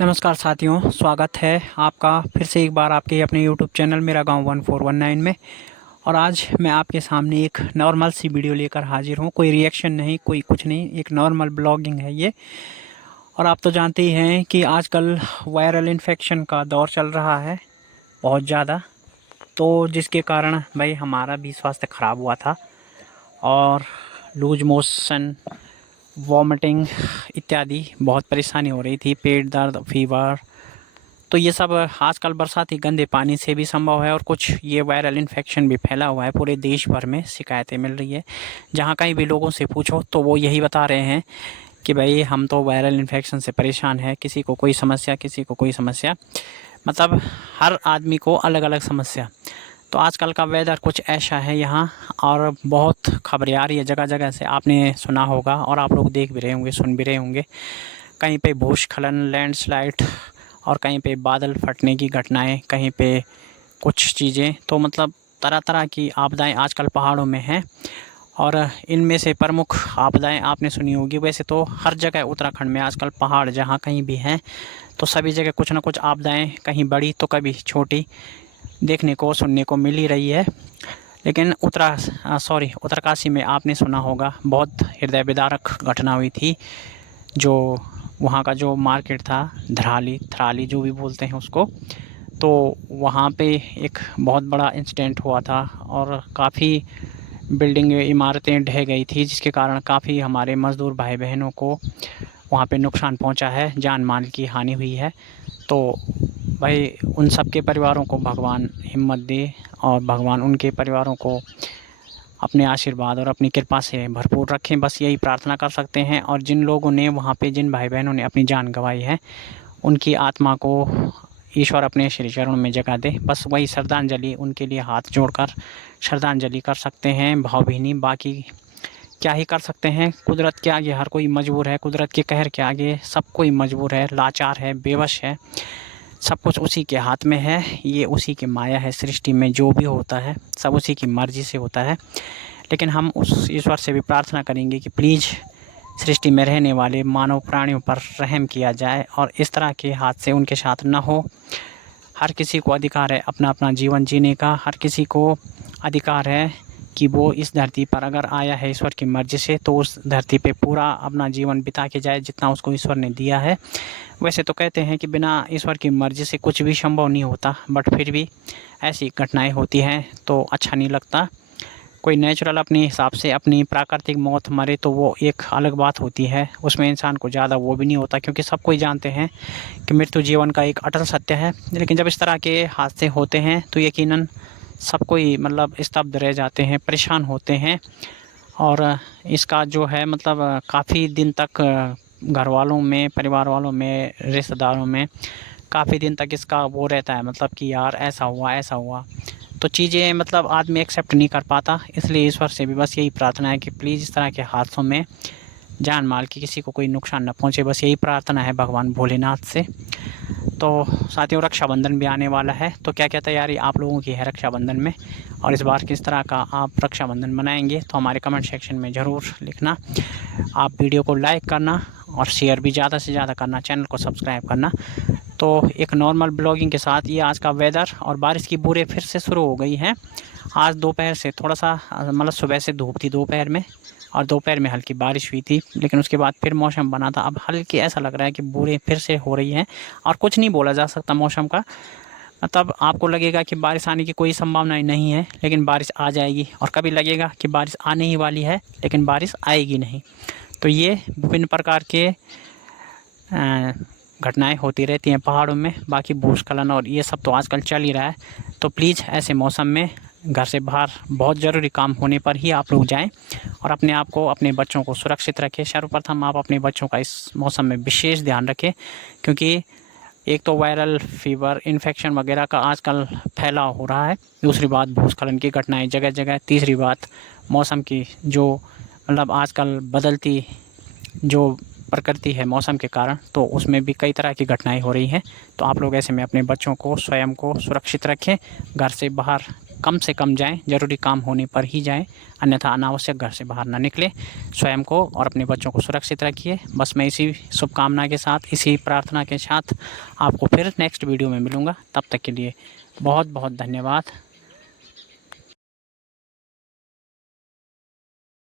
नमस्कार साथियों, स्वागत है आपका फिर से एक बार आपके अपने YouTube चैनल मेरा गांव 1419 में। और आज मैं आपके सामने एक नॉर्मल सी वीडियो लेकर हाजिर हूं। कोई रिएक्शन नहीं, कोई कुछ नहीं, एक नॉर्मल ब्लॉगिंग है ये। और आप तो जानते ही हैं कि आजकल वायरल इन्फेक्शन का दौर चल रहा है बहुत ज़्यादा, तो जिसके कारण भाई हमारा भी स्वास्थ्य ख़राब हुआ था और लूज मोशन, वॉमिटिंग इत्यादि बहुत परेशानी हो रही थी, पेट दर्द, फीवर। तो ये सब आजकल बरसाती गंदे पानी से भी संभव है और कुछ ये वायरल इन्फेक्शन भी फैला हुआ है। पूरे देश भर में शिकायतें मिल रही है। जहाँ कहीं भी लोगों से पूछो तो वो यही बता रहे हैं कि भाई हम तो वायरल इन्फेक्शन से परेशान है। किसी को कोई समस्या, किसी को कोई समस्या, मतलब हर आदमी को अलग अलग समस्या। तो आजकल का वेदर कुछ ऐसा है यहाँ, और बहुत खबरें आ रही है जगह जगह से। आपने सुना होगा और आप लोग देख भी रहे होंगे, सुन भी रहे होंगे। कहीं पे भूस्खलन, लैंडस्लाइड, और कहीं पे बादल फटने की घटनाएं, कहीं पे कुछ चीज़ें। तो मतलब तरह तरह की आपदाएं आजकल पहाड़ों में हैं। और इनमें से प्रमुख आपदाएं आपने सुनी होगी। वैसे तो हर जगह उत्तराखंड में आजकल पहाड़ जहाँ कहीं भी हैं तो सभी जगह कुछ ना कुछ आपदाएं, कहीं बड़ी तो कभी छोटी, देखने को सुनने को मिल ही रही है। लेकिन उत्तरकाशी में आपने सुना होगा, बहुत हृदय विदारक घटना हुई थी। जो वहाँ का जो मार्केट था, थराली जो भी बोलते हैं उसको, तो वहाँ पे एक बहुत बड़ा इंसिडेंट हुआ था और काफ़ी बिल्डिंग इमारतें ढह गई थी, जिसके कारण काफ़ी हमारे मज़दूर भाई बहनों को वहाँ पे नुकसान पहुँचा है, जान माल की हानि हुई है। तो भाई उन सब के परिवारों को भगवान हिम्मत दे और भगवान उनके परिवारों को अपने आशीर्वाद और अपनी कृपा से भरपूर रखें, बस यही प्रार्थना कर सकते हैं। और जिन लोगों ने वहाँ पे, जिन भाई बहनों ने अपनी जान गंवाई है, उनकी आत्मा को ईश्वर अपने श्री चरणों में जगह दे। बस वही श्रद्धांजलि, उनके लिए हाथ जोड़कर श्रद्धांजलि कर सकते हैं भावभीनी। बाकी क्या ही कर सकते हैं, कुदरत के आगे हर कोई मजबूर है, कुदरत के कहर के आगे सब कोई मजबूर है, लाचार है, बेवश है। सब कुछ उसी के हाथ में है, ये उसी की माया है। सृष्टि में जो भी होता है सब उसी की मर्ज़ी से होता है। लेकिन हम उस ईश्वर से भी प्रार्थना करेंगे कि प्लीज़ सृष्टि में रहने वाले मानव प्राणियों पर रहम किया जाए और इस तरह के हादसे उनके साथ न हो। हर किसी को अधिकार है अपना अपना जीवन जीने का। हर किसी को अधिकार है कि वो इस धरती पर अगर आया है ईश्वर की मर्ज़ी से, तो उस धरती पे पूरा अपना जीवन बिता के जाए जितना उसको ईश्वर ने दिया है। वैसे तो कहते हैं कि बिना ईश्वर की मर्ज़ी से कुछ भी संभव नहीं होता, बट फिर भी ऐसी घटनाएं होती हैं तो अच्छा नहीं लगता। कोई नेचुरल अपने हिसाब से अपनी प्राकृतिक मौत मरे तो वो एक अलग बात होती है, उसमें इंसान को ज़्यादा वो भी नहीं होता, क्योंकि सब कोई जानते हैं कि मृत्यु जीवन का एक अटल सत्य है। लेकिन जब इस तरह के हादसे होते हैं तो यकीनन सब कोई मतलब स्तब्ध रह जाते हैं, परेशान होते हैं। और इसका जो है मतलब काफ़ी दिन तक घर वालों में, परिवार वालों में, रिश्तेदारों में काफ़ी दिन तक इसका वो रहता है, मतलब कि यार ऐसा हुआ ऐसा हुआ। तो चीज़ें मतलब आदमी एक्सेप्ट नहीं कर पाता। इसलिए ईश्वर से भी बस यही प्रार्थना है कि प्लीज़ इस तरह के हादसों में जान माल की किसी को कोई नुकसान न पहुँचे, बस यही प्रार्थना है भगवान भोलेनाथ से। तो साथियों, रक्षाबंधन भी आने वाला है, तो क्या क्या तैयारी आप लोगों की है रक्षाबंधन में, और इस बार किस तरह का आप रक्षाबंधन मनाएंगे, तो हमारे कमेंट सेक्शन में ज़रूर लिखना। आप वीडियो को लाइक करना और शेयर भी ज़्यादा से ज़्यादा करना, चैनल को सब्सक्राइब करना। तो एक नॉर्मल ब्लॉगिंग के साथ ये आज का वेदर, और बारिश की बुरे फिर से शुरू हो गई हैं। आज दोपहर से थोड़ा सा मतलब सुबह से धूप थी दोपहर में, और दोपहर में हल्की बारिश हुई थी, लेकिन उसके बाद फिर मौसम बना था। अब हल्की ऐसा लग रहा है कि बुरे फिर से हो रही हैं, और कुछ नहीं बोला जा सकता मौसम का। मतलब आपको लगेगा कि बारिश आने की कोई संभावना नहीं है, लेकिन बारिश आ जाएगी, और कभी लगेगा कि बारिश आने ही वाली है लेकिन बारिश आएगी नहीं। तो ये विभिन्न प्रकार के घटनाएं होती रहती हैं पहाड़ों में। बाकी भूस्खलन और ये सब तो आजकल चल ही रहा है। तो प्लीज़ ऐसे मौसम में घर से बाहर बहुत ज़रूरी काम होने पर ही आप लोग जाएं, और अपने आप को, अपने बच्चों को सुरक्षित रखें। सर्वप्रथम आप अपने बच्चों का इस मौसम में विशेष ध्यान रखें, क्योंकि एक तो वायरल फीवर, इन्फेक्शन वगैरह का आजकल फैलाव हो रहा है। दूसरी बात भूस्खलन की घटनाएं जगह जगह। तीसरी बात मौसम की जो मतलब आजकल बदलती जो प्रकृति है मौसम के कारण, तो उसमें भी कई तरह की घटनाएं हो रही हैं। तो आप लोग ऐसे में अपने बच्चों को, स्वयं को सुरक्षित रखें, घर से बाहर कम से कम जाएं, ज़रूरी काम होने पर ही जाएं, अन्यथा अनावश्यक घर से बाहर ना निकलें। स्वयं को और अपने बच्चों को सुरक्षित रखिए। बस मैं इसी शुभकामना के साथ, इसी प्रार्थना के साथ आपको फिर नेक्स्ट वीडियो में मिलूँगा। तब तक के लिए बहुत बहुत धन्यवाद।